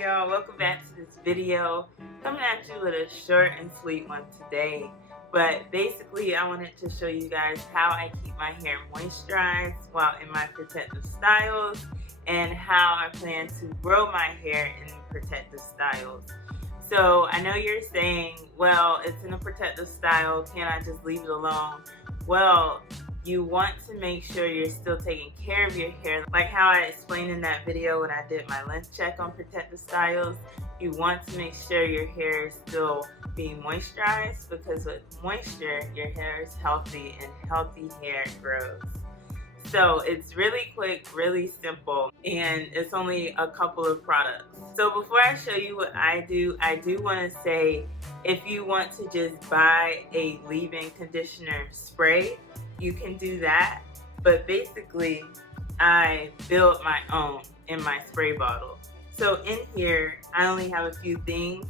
y'all, welcome back to this video. Coming at you with a short and sweet one today. But basically I wanted to show you guys how I keep my hair moisturized while in my protective styles and how I plan to grow my hair in protective styles. So I know you're saying, well, it's in a protective style, can't I just leave it alone? Well, you want to make sure you're still taking care of your hair. Like how I explained in that video when I did my length check on protective styles, you want to make sure your hair is still being moisturized, because with moisture, your hair is healthy and healthy hair grows. So it's really quick, really simple, and it's only a couple of products. So before I show you what I do want to say, if you want to just buy a leave-in conditioner spray, you can do that. But basically, I built my own in my spray bottle. So in here, I only have a few things: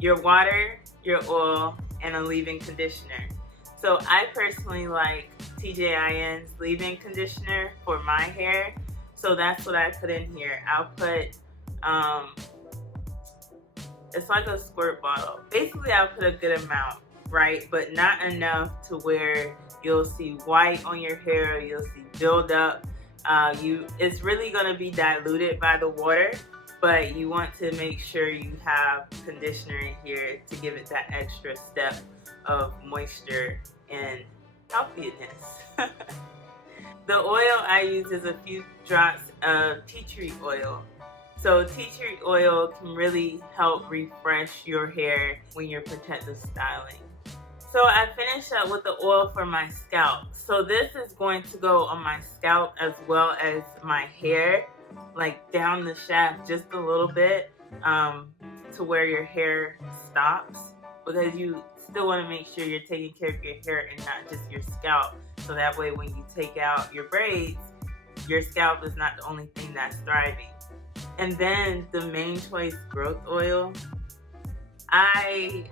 your water, your oil, and a leave-in conditioner. So I personally like TJIN's leave-in conditioner for my hair, so that's what I put in here. I'll put, it's like a squirt bottle. Basically, I'll put a good amount, right? But not enough to where you'll see white on your hair, or you'll see buildup. It's really gonna be diluted by the water, but you want to make sure you have conditioner in here to give it that extra step of moisture and healthiness. The oil I use is a few drops of tea tree oil. So tea tree oil can really help refresh your hair when you're protective styling. So I finished up with the oil for my scalp. So this is going to go on my scalp as well as my hair, like down the shaft just a little bit, to where your hair stops, because you still want to make sure you're taking care of your hair and not just your scalp. So that way when you take out your braids, your scalp is not the only thing that's thriving. And then the Main Choice growth oil. I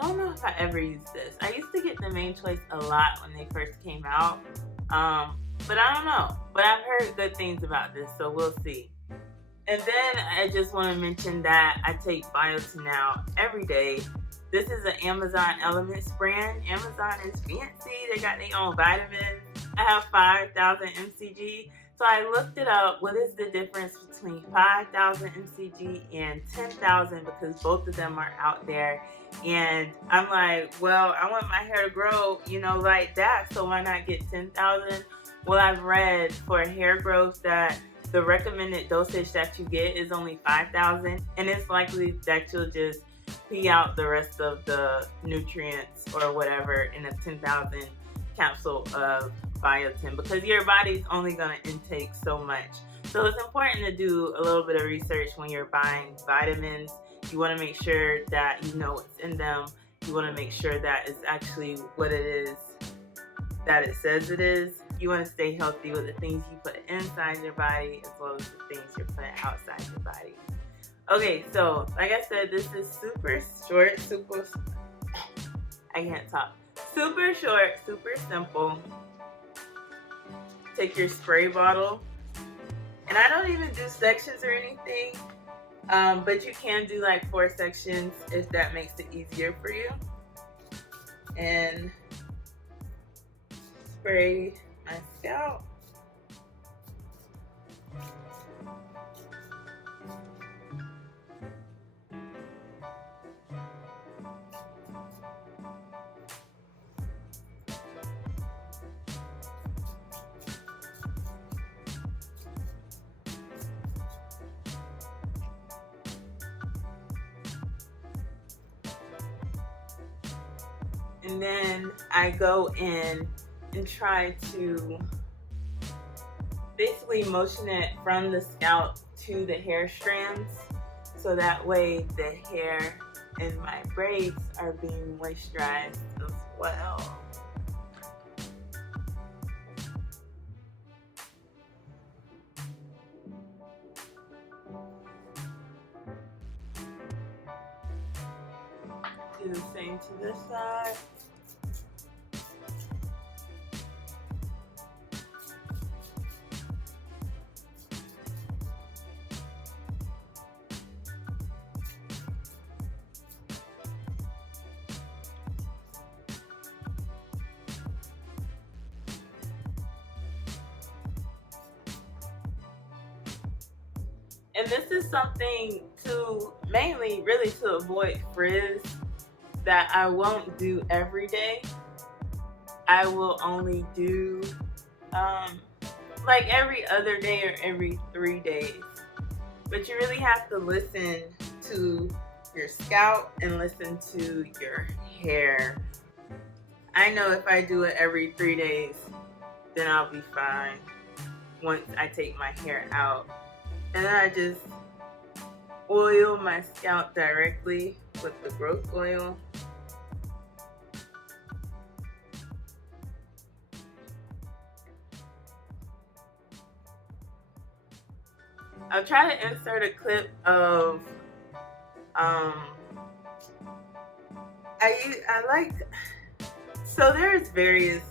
don't know if I ever used this. I used to get the Main Choice a lot when they first came out. But I don't know. But I've heard good things about this, so we'll see. And then I just want to mention that I take Biotin now every day. This is an Amazon Elements brand. Amazon is fancy. They got their own vitamins. I have 5,000 mcg. So I looked it up. What is the difference between 5,000 mcg and 10,000? Because both of them are out there. And I'm like, well, I want my hair to grow, like that. So why not get 10,000? Well, I've read for hair growth that the recommended dosage that you get is only 5,000. And it's likely that you'll just pee out the rest of the nutrients or whatever in a 10,000 capsule of Biotin, because your body's only going to intake so much. So it's important to do a little bit of research when you're buying vitamins. You want to make sure that you know what's in them. You want to make sure that it's actually what it is that it says it is. You want to stay healthy with the things you put inside your body as well as the things you're putting outside your body. Okay, so like I said, this is super short, I can't talk. Super short, super simple. Take your spray bottle, and I don't even do sections or anything, but you can do like 4 sections if that makes it easier for you. And spray my scalp. And then I go in and try to basically motion it from the scalp to the hair strands, so that way the hair and my braids are being moisturized as well. Do the same to this side. And this is something to mainly really to avoid frizz that I won't do every day. I will only do like every other day or every 3 days. But you really have to listen to your scalp and listen to your hair. I know if I do it every 3 days, then I'll be fine once I take my hair out. And then I just oil my scalp directly with the growth oil. I'll try to insert a clip of I like, so there's various,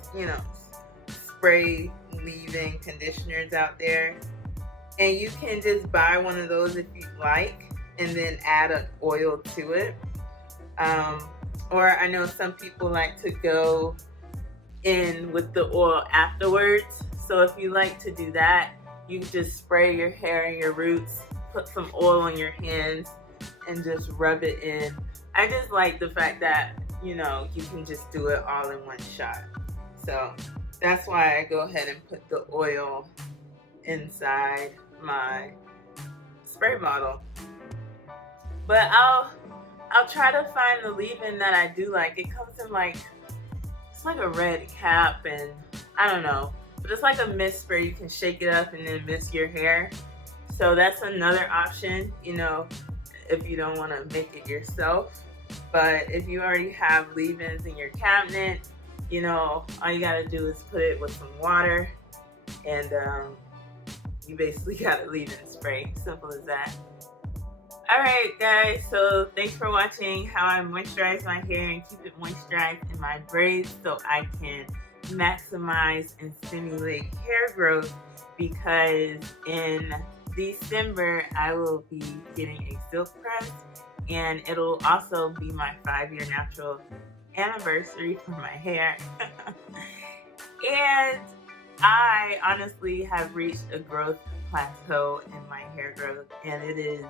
spray leave-in conditioners out there, and you can just buy one of those if you like and then add an oil to it. Or I know some people like to go in with the oil afterwards. So if you like to do that, you can just spray your hair and your roots, put some oil on your hands, and just rub it in. I just like the fact that, you can just do it all in one shot. So that's why I go ahead and put the oil inside my spray bottle. But I'll try to find the leave-in that I do like. It comes in it's like a red cap, and I don't know. But it's like a mist spray. You can shake it up and then mist your hair. So that's another option, if you don't want to make it yourself. But if you already have leave-ins in your cabinet, all you got to do is put it with some water, and you basically got a leave-in spray. Simple as that. Alright guys, so thanks for watching how I moisturize my hair and keep it moisturized in my braids so I can maximize and stimulate hair growth, because in December I will be getting a silk press, and it'll also be my 5-year natural anniversary for my hair. And I honestly have reached a growth plateau in my hair growth, and it is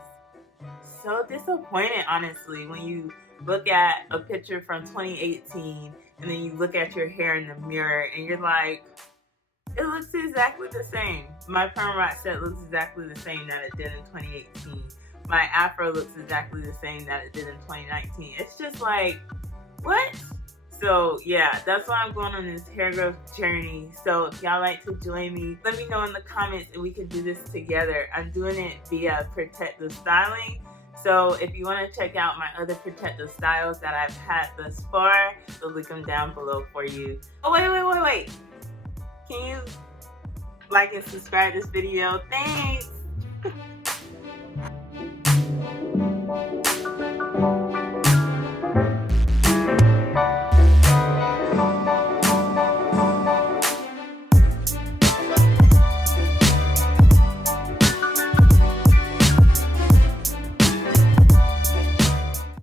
so disappointing, honestly, when you look at a picture from 2018 and then you look at your hair in the mirror and you're like, it looks exactly the same. My perm rock set looks exactly the same that it did in 2018. My afro looks exactly the same that it did in 2019. It's just like, what? So yeah, that's why I'm going on this hair growth journey. So if y'all like to join me, let me know in the comments and we can do this together. I'm doing it via protective styling. So if you want to check out my other protective styles that I've had thus far, I'll link them down below for you. Oh, wait. Can you like and subscribe this video? Thanks.